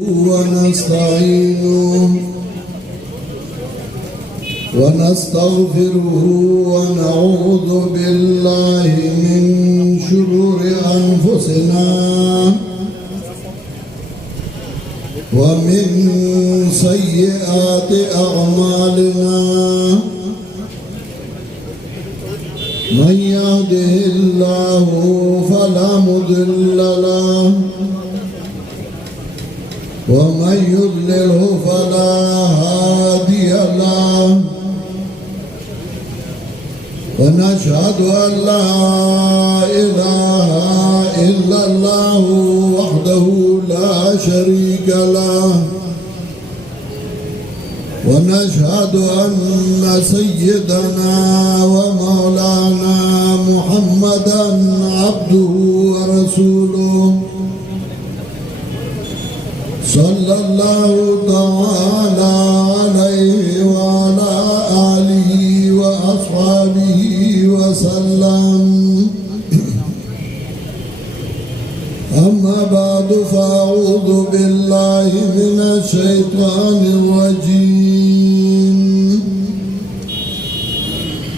ونستعينه ونستغفره ونعوذ بالله من شرور أنفسنا ومن سيئات أعمالنا من يهده الله فلا مضل له ومن يضلله فلا هادي له ونشهد أن لا إله إلا الله وحده لا شريك له ونشهد أن سيدنا ومولانا محمدا عبده ورسوله صلى الله تعالى عليه وعلى آله وأصحابه وسلم أما بعد فأعوذ بالله من الشيطان الرجيم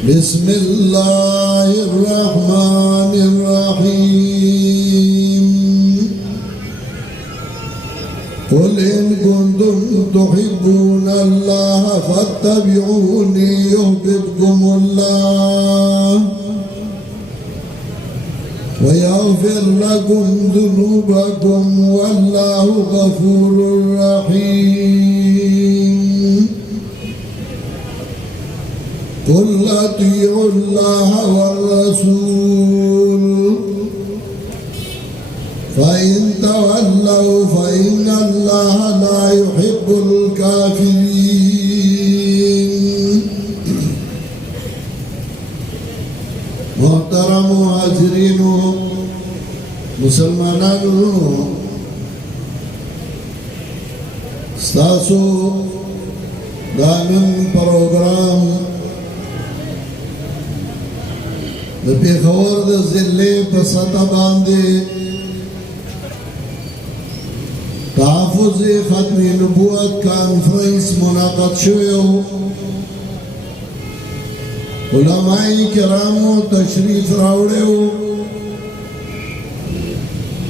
بسم الله الرحمن الرحيم قل إن كنتم تحبون الله فاتبعوني يحببكم الله ويغفر لكم ذنوبكم والله غفور رحيم قل أطيعوا الله والرسول فإن تولوا فإن الله لا يحب الكافرين محترم حاضرین مسلمانانو ستاسو دانن پروگرام د پیښور د ضلع په سطح باندې تحفظ ختم نبوت کانفرنس منعقد شوی علماء کرامو تشریف راوړو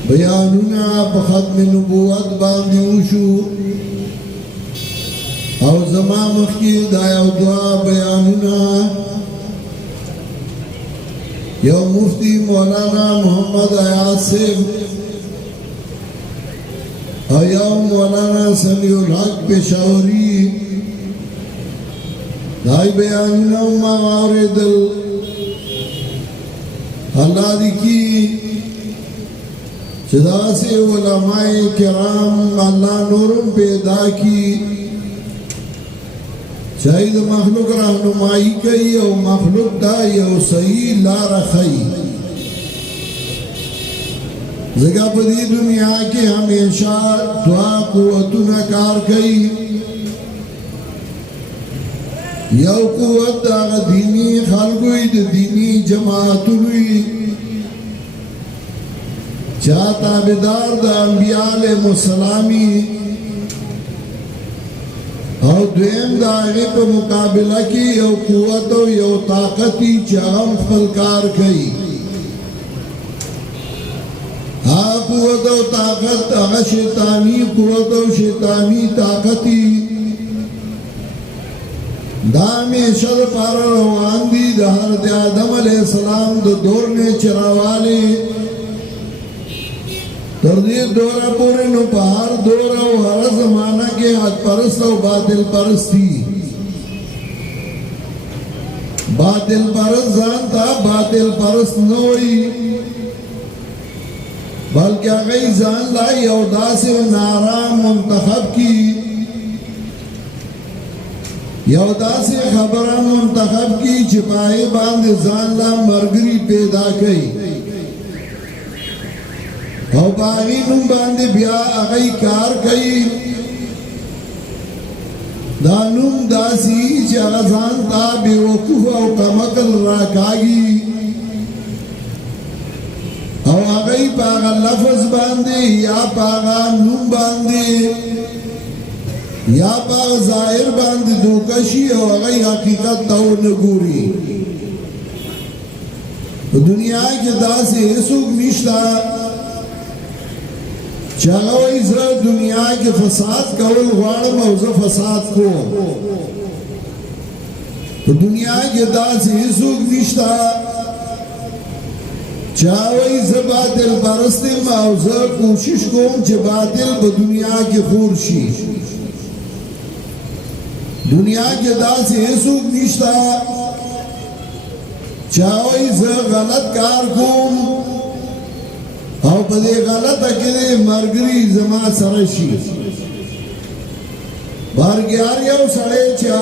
بیانونه په ختم نبوت باندې وشو او زما مخکې دا یو دعا بیانونه یو مفتی مولانا محمد ایاز صاحب او یو مولانا سمیع الحق پشاوری دای بیانونه ما واردل اللہ دی کی چدا سے علماء کرام اللہ نورم پیدا کی شاید مخلوق رہنمائی کئی او مخلوق دا یو صحیح لار خی زگا پدی دنیا کے ہمیشہ دعا قوتنا کار کئی یو قوت دا دینی خلقوی دا دینی جماعتوی چا تابدار دا انبیاء علیہ السلامی او دویم دا آغی پا مقابلہ کی یو قوت و یو طاقتی چا ہم خلقار کئی قوت و طاقت اغا شیطانی قوت و شیطانی طاقتی دامی شر پار روان دی دا حضرت آدم علیہ السلام دا دور نے چراوالی تردید دورا پوری نو پہار دورا و ہر زمانہ کے حق پرست و باطل پرستی باطل پرست زانتا باطل پرست نوئی بلکہ اگئی زان لائی او دا سے نارام منتخب کی یو دا سے خبران منتخب کی چپاہی باند زان لا مرگری پیدا کئی او باغی نم باند بیا اگئی کار کئی دا نم دا سی چا غزان تا بے وقوف او کمکل راکاگی او آغای پا آغا پاغا لفظ باندې یا پاغا نوم باندې یا پاغا ظاهر باندې دوکشي او هغه حقیقت ته نه ګوري په دنیا کې داسې هیڅوک نشته چې هغه وایي زه دنیا کې فساد کول غواړم او زه فساد کوم په دنیا کې داسې هیڅوک نشته چې هغه وایي زه باطل پرست یم او زه کوشش کوم چې باطل په دنیا کې خور شي دنیا کې داسې هیڅوک نشته چې هغه وایي زه غلط کار کوم او په دې غلطه کې مرګري زما سره شي بارګیار یو سړی چې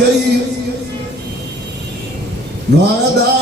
کوي نو هغه دا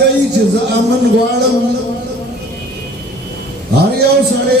کوي چې زه امن غواړم هر یو سړی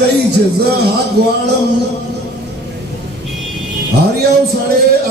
کوي چې زه حق غواړم هر یو سړی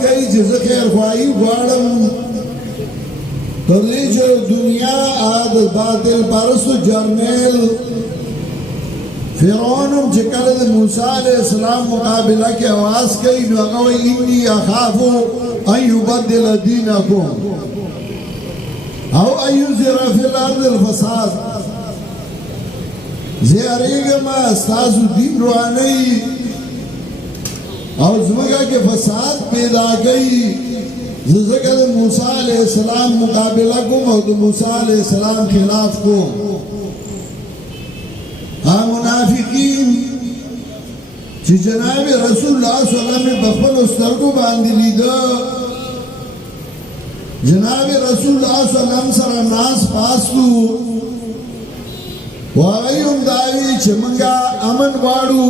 کوي چې زه خیرخواهي غواړم تردی جو دنیا آد باطل پرستو جرنیل فرعونم چکل دی موسیٰ علیہ السلام مقابلہ کی آواز کئی نو اگوی انی اخافو ان یبدل دینکم او ایوزر فی الارض الفساد زیاریگا ما استاسو دین روانی او زمگا کے فساد پیدا کئی ذکر موسیٰ علیہ السلام مقابلہ کو اور موسیٰ علیہ السلام خلاف کو منافقین چې جناب رسول الله صلی الله علیه وسلم په خپل سترګو باندې لیدو جناب رسول الله صلی الله علیه وسلم ناس پاسو وایوم داوی چې منګه امن واړو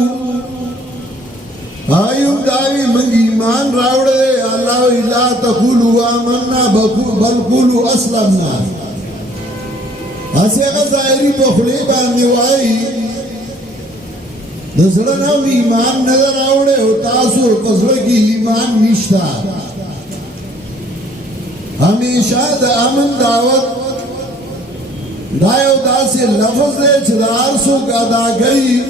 آیوم داوی منگ ایمان راوڑے اللہ الا تقولوا آمنا بل قولوا اسلمنا اسے اگر ظاہری بخلی باندې وائی دزرنو ایمان نظر راوڑے و تاثر قصر کی ایمان نشتا ہمیشہ دا امن دعوت دایو دا سے لفظ دے چدار سو کا دا گئی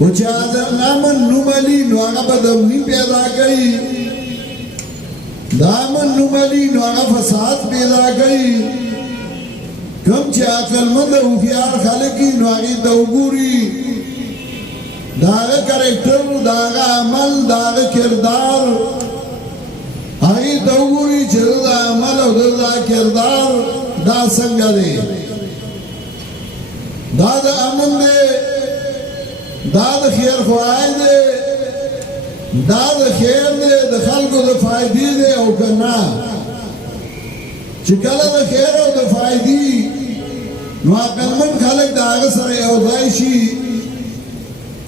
وچه آدم نامن نمالی نو آغا بدمنی پیدا کئی دامن نمالی نو آغا فساد پیدا کئی کم چه عقل مند اوخیار خلقی نو آغی دوگوری داغا کریکٹر داغا عمل داغا کردار آغی دوگوری چه دا عمل او دا کردار دا سنگا دے دا امن دے دا د خیر خواهی دی دا د خیر دی د خلکو د فائدې دی او کنا چې کله د خیر او د فائدې نو عقلمن خلک د هغه سره یو ځای شي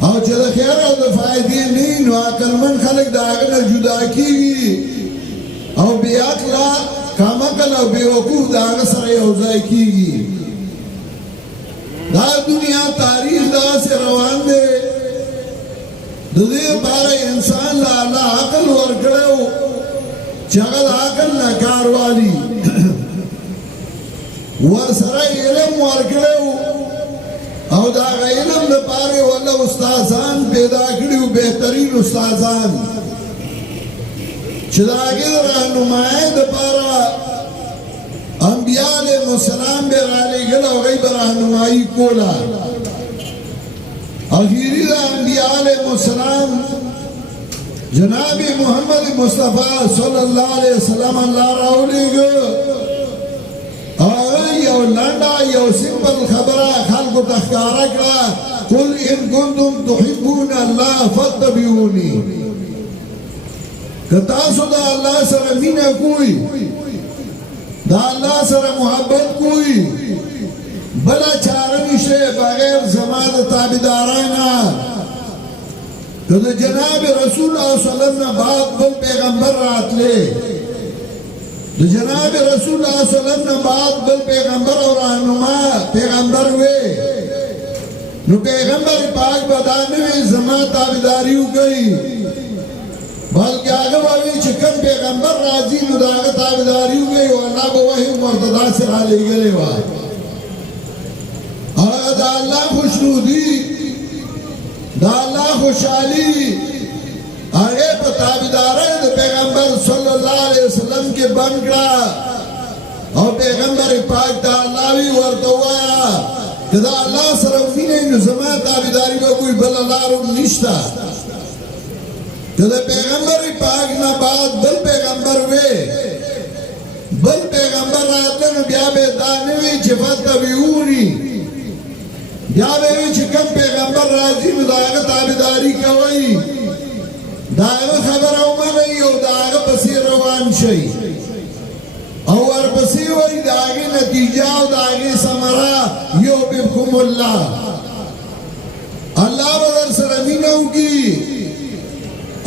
او چې د خیر او د فائدې نه نو عقلمن خلک د هغه نه جدا کیږي او بې عقله کمعقل او بې وقوف د هغه سره یو ځای کیږي دا دنیا تاریخ دا سے روان دے دے بارے انسان لا اللہ عقل ورکڑو چغل عقل نکار والی ورسرہ علم ورکڑو او دا علم دا پارے والا استازان پیدا کریو بہترین استازان چداگی دا رہنمائے دا پارا انبیاء علیہ السلام بے رالی گلا و غیب رہنمائی کولا آخری دا انبیاء علیہ السلام جناب محمد مصطفیٰ صلی اللہ علیہ وسلم اللہ راولی گو آغا یو لنڈا یو سمپل خبرہ خلق تخکارکڑا قل ان کنتم تحبون اللہ فاتبعونی کتاسو دا اللہ سرمین کوئی دا اللہ سر محبت کوئی بلا چارنشے بغیر زمان تابدارانا کہ جناب رسول اللہ صلی اللہ علیہ وسلم بعد بل پیغمبر رات لے جناب رسول اللہ صلی اللہ علیہ وسلم بعد بل پیغمبر اور رہنما پیغمبر ہوئے نو پیغمبر پاک بدانوی زمان تابداریو گئی بلکہ آگا باوی چکن پیغمبر راضی نو داغا تابداریو گئی و اللہ بوہی مرتدہ سے حالی گلے وہاں دا اللہ خوشنودی دا اللہ خوشحالی آگے پا تابدارے دا پیغمبر صلی اللہ علیہ وسلم کے بنکڑا اور پیغمبر پاک دا اللہ بھی ورطوایا کہ دا اللہ صرفینے نظمہ تابداری با کوئی بل اللہ رب نشتا کہ دا پیغمبر پاک نا بعد بل پیغمبر وے بل پیغمبر راتن بیا بے دانوی چفت تبیونی بیا بے چکم پیغمبر راضی داغ تابداری کوئی داغ خبر اومنی او داغ پسی روان شئی اور پسی وی داغ نتیجہ او داغ سمرا یو بکم اللہ اللہ بدر سر امینوں کی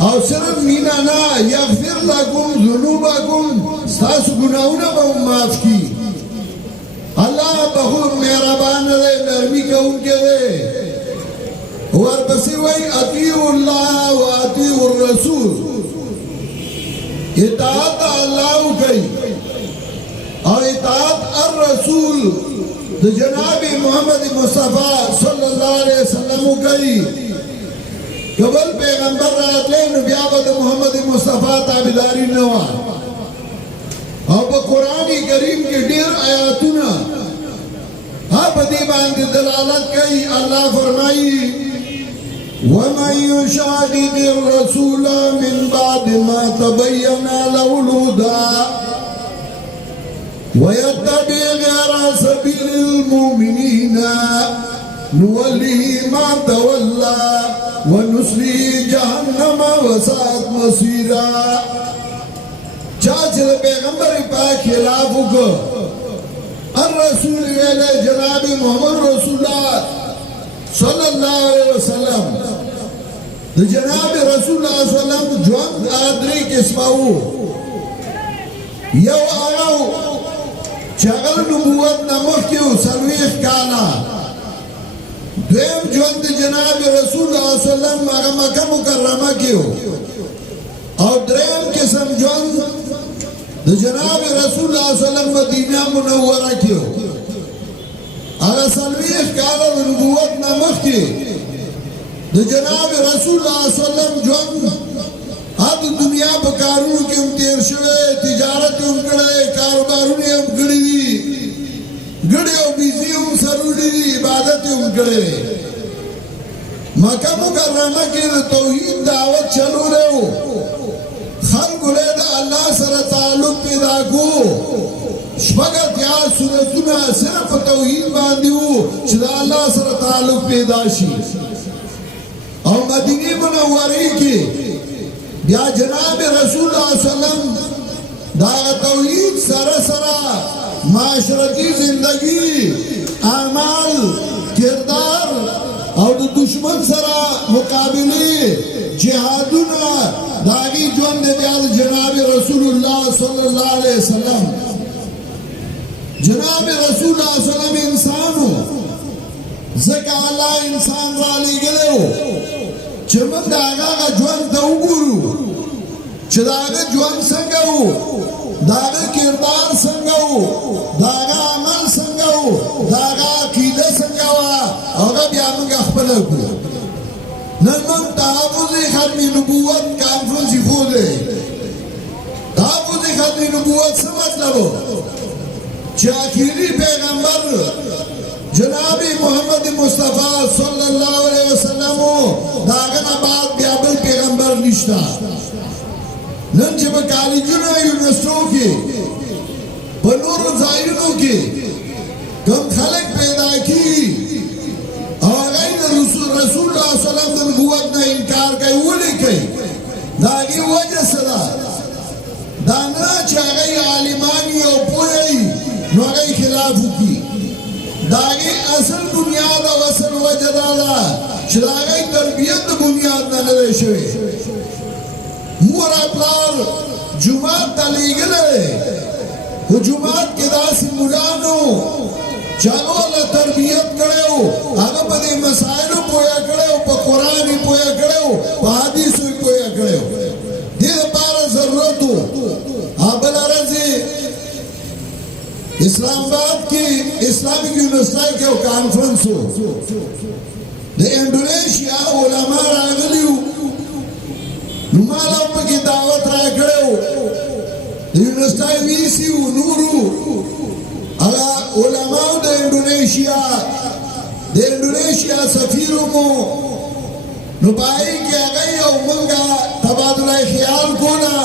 او صرف مینا نا یغفر لکم ذنوبکم ستاس گناہونا با معاف کی اللہ بہت مہربان دے نرمی کا ان کے دے اور بسی وی اطیعوا اللہ و اطیعوا الرسول اطاعت اللہ کئی اور اطاعت الرسول تو جناب محمد مصطفیٰ صلی اللہ علیہ وسلم کئی قبل پیغمبر رات لے نبیابت محمد مصطفیٰ تابداری نوا اور با قرآن کریم کی دیر آیاتنا ہاں بدی باندھ دلالت کئی اللہ فرمائی وَمَنْ يُشَاقِقِ الرَّسُولَ مِنْ بَعْدِ مَا تَبَيَّنَ لَهُ الْهُدَى وَيَتَّبِعْ غَيْرَ سَبِيلِ الْمُؤْمِنِينَ نُوَلِّهِ مَا تَوَلَّى وَنُصْلِهِ جَهَنَّمَ وَسَاءَتْ مَصِيرًا چاچل پیغمبر پاک خلاف کو الرسول علیہ جناب محمد رسول اللہ صلی اللہ علیہ وسلم جناب رسول اللہ صلی اللہ علیہ وسلم جوان آدری کسماؤ یو آراؤ چاگل نبوت نمخ کیو سرویخ کالا دویم جوان جناب رسول اللہ صلی اللہ علیہ وسلم مکہ مکرمہ کیو اور دریم قسم جوان جناب رسول اللہ صلی اللہ علیہ وسلم مدینہ منورہ کیو اگر سلویخ کالا نبوت نمخ کی جناب رسول اللہ صلی اللہ علیہ وسلم جو آد دنیا بکارون کی امتیر شوئے تجارت ام کڑے کاروبارون ام کڑی دی گڑے و بیزی ام سروڑی دی عبادت ام کڑے مکہ مکرمہ کی توحید دعوت چلو رہے ہو خلق لے دا اللہ سر تعلق پیدا کو شپگت یا سنتنا صرف توحید باندیو چدا اللہ سر تعلق پیدا شی اور مدینی منوری کی بیا جناب رسول اللہ صلی اللہ علیہ وسلم دا توحید سر سرا معاشرتی زندگی اعمال کردار اور دشمن سرا مقابلی جہادنا داغی جون دے بیاد جناب رسول اللہ صلی اللہ علیہ وسلم جناب رسول اللہ صلی اللہ علیہ وسلم انسانو زکا اللہ انسان را لی گلے ہو چمن داغا کا جون داو گرو چھ داغا جون سنگو داغا کردار سنگو داغا عمل سنگو داغا عقیدہ سنگو اوگا بیامنگ اخبرہ کو ننمم تحافظ ختم نبوت کانفرنسی خودے تحافظ ختم نبوت سے مطلب ہو آخری پیغمبر جناب محمد مصطفیٰ صلی اللہ علیہ وسلم داغنا بعد بیابل پیغمبر نشتا نن چھ کالجونو یونیورسٹیوں کی بنور زائروں کی کم خلق پیدا کی اور رسول اللہ صلی اللہ علیہ وسلم نبوت نے انکار کئی اولی کئی داگی وجہ صدا دانا چاگئی عالمانی او پوئی نو اگئی خلافو کی داگی اصل بنیاد و اصل وجہ دادا چلاگئی تربیت بنیاد نلے شوئے مورا پلار جماعت تلیگلے وہ جماعت کے داسی ملانو چاگو اللہ تربیت کرے ہو آگا پا دے مسائلو پویا کرے ہو پا قرآنی پویا کرے ہو پا حدیثوی پویا کرے ہو دید پارا ضرورت ہو آبلا رضی اسلام آباد کی اسلامیک یونیورسٹی کې یو کانفرنس و د انډونیشیا علما راغلي وو نو ما له پکې دعوت راکړی و د یونیورسٹی وي سي و نورو هغه علماو د انډونیشیا سفیر مو نو پای کې هغه یو مونږه تبادله خیال کوله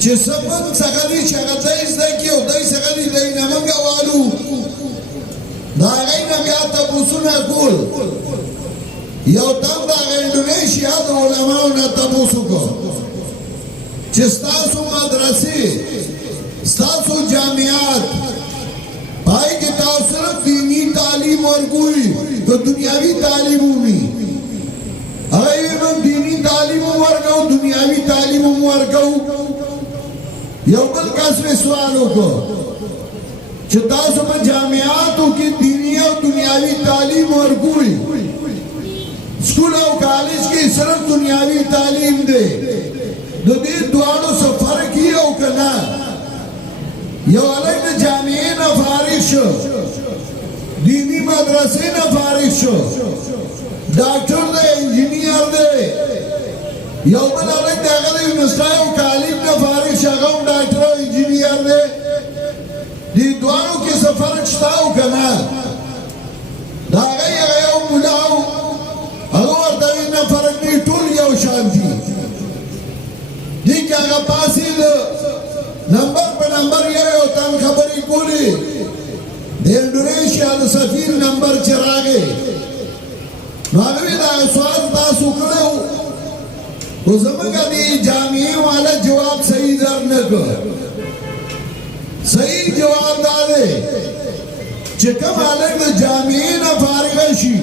چې سبب څنګه دي چې هغه ځای زده کړي او دای څنګه دي دای نه مونږه والو دا هغه نه بیا تاسوونه کول یو تم د انډونیشیا د علماو نه تاسو کو چې تاسو مدرسې تاسو جامعات پای کې تاسو صرف دینی تعلیم ورکوي که دنیاوی تعلیم وي هغه هم دینی تعلیم ورکو دنیاوی تعلیم ورکو یو بل کس میں سوال وکړو چې تاسو په جامعاتو کې دینی او دنیاوی تعلیم ورکوي سکول او کالج کې صرف دنیاوی تعلیم دی د دې دواړو څه فرق یو کنه یو الګ د جامعې نه فارغ شو دینی مدرسې نه فارغ شو ډاکټر دی انجینیر دی یو بل الګ د هغه یونیورسټي او کالج نه فارغ شو هغه ډاکټر او انجینیر دی دې دواړو کې څه فرق شته او کنه دا هغه یو مولاو هغه ورته نه فرق نه ټول یو شان دي دې کې هغه پاسې نمبر په نمبر یو تن خبرې کولی د انډونیشیا د سفیر نمبر چې راغی نو هغه دا سوال تاسو کړو خو زموږ د جامعې والا جواب صحیح در نه کړ صحیح جواب دا دی چې کوم هلک د جامعې نه فارغ شي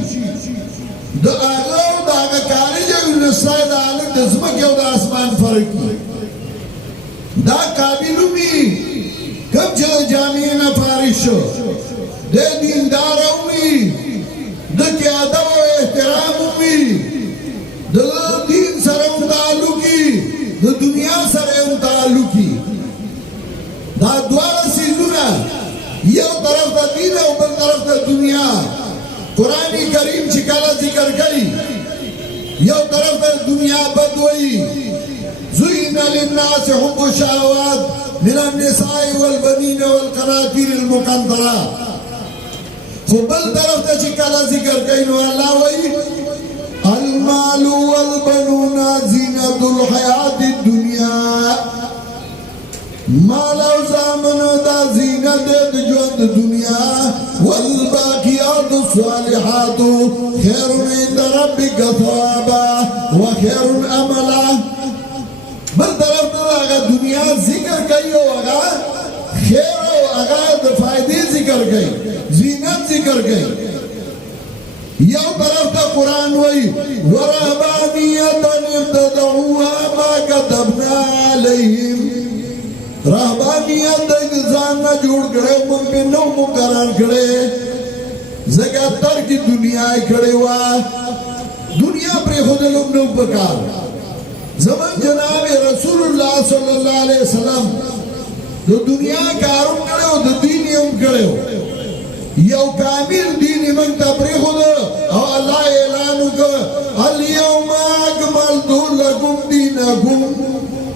د هغه او د هغه کالج او یونیورسټۍ د هلک د ځمکې او د اسمان فرق دی دا قابلو می کم چې د جامعې نه فارغ شو د دیندار وي د کې ادب او احترام وي د دین سره تعلقي د دنیا سره تعلقي دا دواړه سيزونه یو طرف د دین او بل طرف د دنیا قرآن کریم چې کله ذکر کوي یو طرف د دنیا بدوي زين للناس حب الشهوات من النساء والبنين والقناطير المقنطرة خبل طرف ته چې کله ذکر کوي نو الله وایي المال والبنون زینة الحیات الدنیا مال او زامن دا زینت د ژوند دنیا والباقیات الصالحات خیر عند ربک ثوابا وخیر املا بل طرف ته هغه دنیا ذکر کوي او هغه خیر او هغه د فائدې ذکر کوي زینت ذکر کوي یو طرف ته قرآن وایي ورهبانیة ابتدعوها ما كتبنا عليهم رهبانیت د ځان نه جوړ کړو موږ په نو مقرر کړې زګا تر کی دنیا کړې وا دنیا پر خودلو نو پکار زمان جناب رسول الله صلی الله علیه وسلم د دنیا کارو کړو د دین یې کړو یو کامل دین موږ ته پر خود او الله اعلان وکړ اليوم اكملت لكم دينكم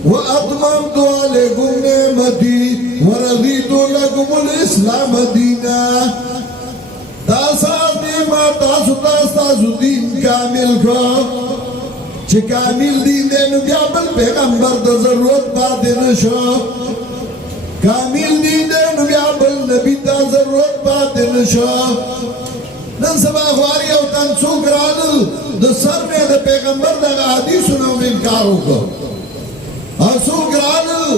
وأتممت عليكم نعمتي ورضيت لكم الإسلام دينا دا ساتي ما تاسو دین کامل کو چې کامل دین دی نو بیا بل پیغمبر د ضرورت پاتې نشو کامل دین دی نو بیا بل نبی ته ضرورت پاتې نشو نن سبا خواري او تن څوک رانل د سر نه د پیغمبر د حدیثونو انکار وکړو اسو ګرانل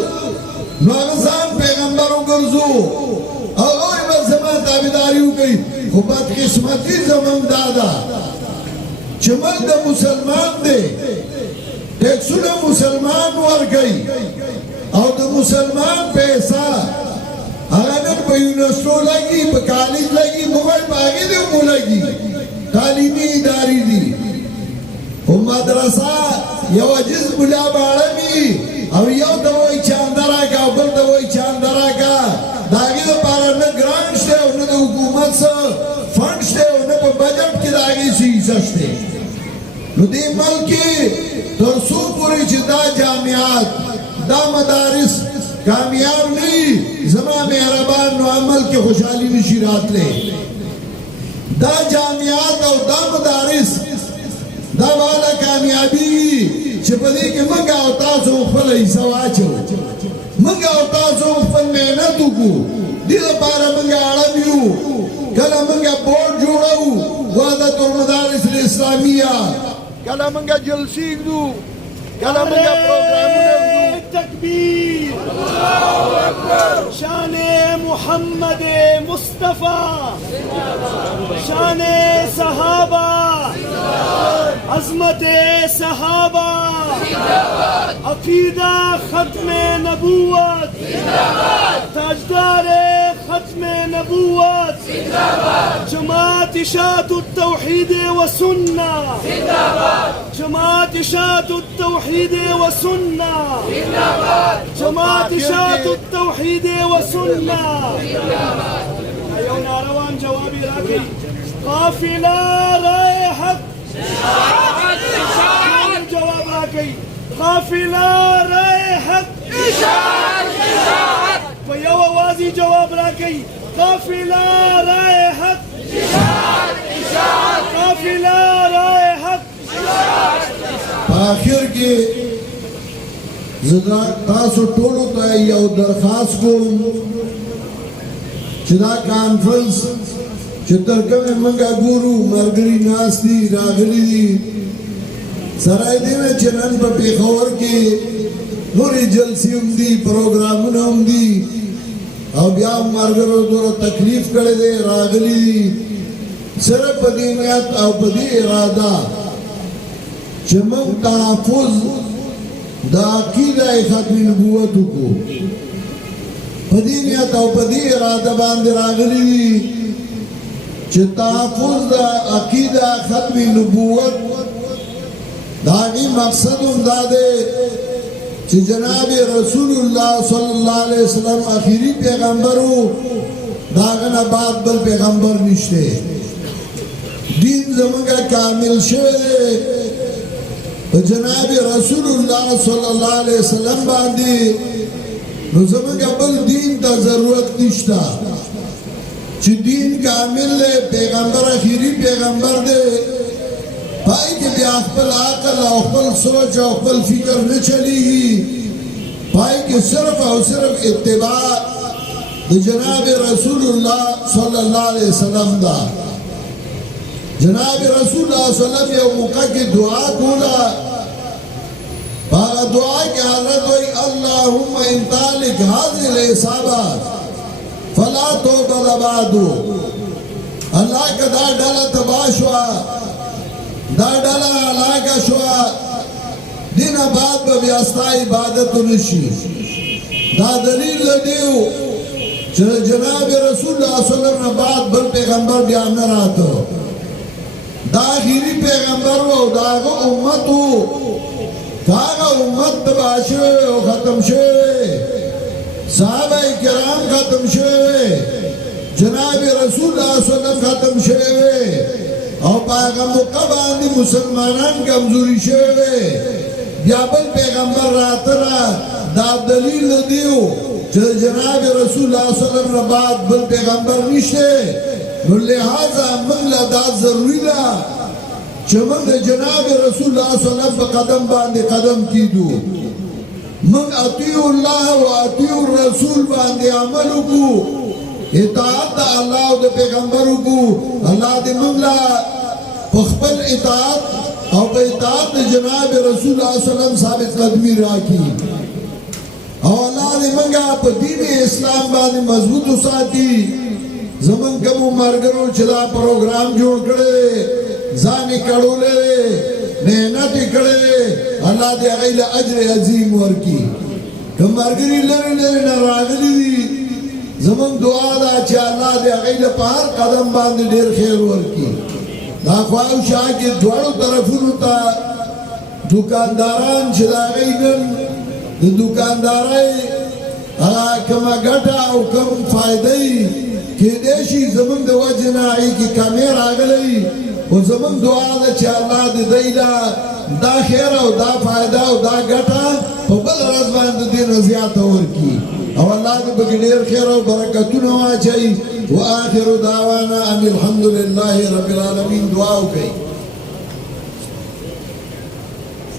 نو ځان پیغمبر وګرځو او اوی به زما تابعداري وکړي خو بد قسمتي زمون دادا چې موږ د مسلمان دی ټیکسونه مسلمان ورکړي او د مسلمان پیسہ هغه نن په یونیورسټو لګي په کالج لګي موبایل باغې دی مو لګي تعلیمي ادارې دي او مدرسه یو عجز بلا باړمی او یو دوی چاندرا کا بل دوی چاندرا کا داګه لپاره نه ګران شته او نه نو دې ملک کې تر څو پورې چې دا جامعات دا مدارس کامیاب نه وي زما مهربان نو عمل کې خوشحالي نشي راتلی دا جامعات او دا مدارس دا والا کامیابی چې په دې کې موږ او تاسو خپل حصہ واچو موږ او تاسو خپل مهنت وکړو دې لپاره موږ اړم یو کله موږ بورډ جوړو وحدت المدارس الاسلامیه کله موږ جلسې وکړو کله موږ پروګرامونه وکړو تکبیر الله اکبر شان محمد مصطفى شان صحابہ عظمت صحابہ عقیدہ ختم نبوت تاجدار ختم نبوت جماعت اشاعة التوحید والسنة جماعت اشاعة التوحید والسنة جماعت اشاعة التوحید والسنة ایونا روان جوابی راکی قافلہ رائے حق جواب راکی قافلہ رائے حق ویو آوازی جواب راکی قافلہ رائے حق قافلہ رائے حق آخر کې زدا تاسو ټولو ته یو درخواست کوم چې دا کانفرنس چې تر کومه موږ ګورو مرګري ناس دي راغلي دي سره دې چې نن په پیښور کې نورې جلسې هم دي پروګرامونه هم دي او بیا مرګرو دوه تکلیف کړي دي راغلي دي سره په دې نیت او په دې اراده چې موږ تحفظ دا عقیده ختم نبوت کو په دې نیت او په دې اراده باندې راغلي دي چې تحفظ دا عقیده ختم نبوت دا غي مقصد هم دا دی چې جناب رسول الله صلی الله علیه وسلم اخیری پیغمبر وو داغه نه بعد بل پیغمبر نشته دین زمونږه کامل شوی جناب رسول الله صلی الله علیه وسلم باندې نو زمونږه بل دین ته ضرورت نشته چې دین کامل دی پیغمبر اخیری پیغمبر دی پای کې بیا خپل عقل او خپل سوچ او خپل فکر نه چلیږي پای کې صرف او صرف اتباع د جناب رسول الله صلی الله علیه وسلم دا جناب رسول الله صلی الله علیه وسلم یو موقع کې دعا کوله هغه دعا کې حضرت وی اللهم ان تالک هذه الاصابه فلا توبه بعد الله کدا ډاله تبا شو دا ډاله علاقه شو دینه بعد به بیا ستا عبادت نشي دا دلیل دیو چې جناب رسول الله صلی الله علیه وسلم بعد بل پیغمبر بیا نه راته دا آخری پیغمبر و داغه امت و داغه امت تبا شوی و ختم شوی صحابه کرام ختم شوی جناب رسول الله صلی اللہ علیہ وسلم ختم شوی او پاگه موقع باندې مسلمانان کمزوری شوی بیا بل پیغمبر راتره دا دلیل دیو چې جناب رسول الله صلی اللہ علیہ وسلم بعد بل پیغمبر نشته نو لہذا من لا دا ضروری ده چې موږ د جناب رسول الله صلی الله علیه وسلم په قدم باندې قدم کیدو موږ اطیع الله او اطیع الرسول باندې عمل وکړو اطاعت د الله او د پیغمبر وکړو الله دې موږ لا په خپل اطاعت او په اطاعت د جناب رسول الله صلی الله علیه وسلم ثابت قدمی راکړي او الله دې موږ په دین اسلام باندې مضبوط وساتي زمون کوم مرګرو چې دا پروګرام جوړ کړي ځان کړولې مهنت کړي الله دې هغه له اجر عظیم ورکړي کوم مرګري لری نه راغلي دي زمون دعا ده چې الله دې هغه له په هر قدم باندې ډېر خیر ورکړي دا خواهشا کې دوړو طرفونو ته دکانداران چې دا غيدل د دکاندارای هغه کومه ګټه او کوم فائدې کې دې شي زمونږ د وجه نه ای کې کمې راغلي او زمون دعا ده چې الله دې دیلا دا خیر او دا فائدہ او دا ګټه په بل ورځ باندې دې نه زیاته ورکړي او الله دې په ډېر خیر او برکتونه واچي واخر دعوانا ان الحمد لله رب العالمین دعا وکړي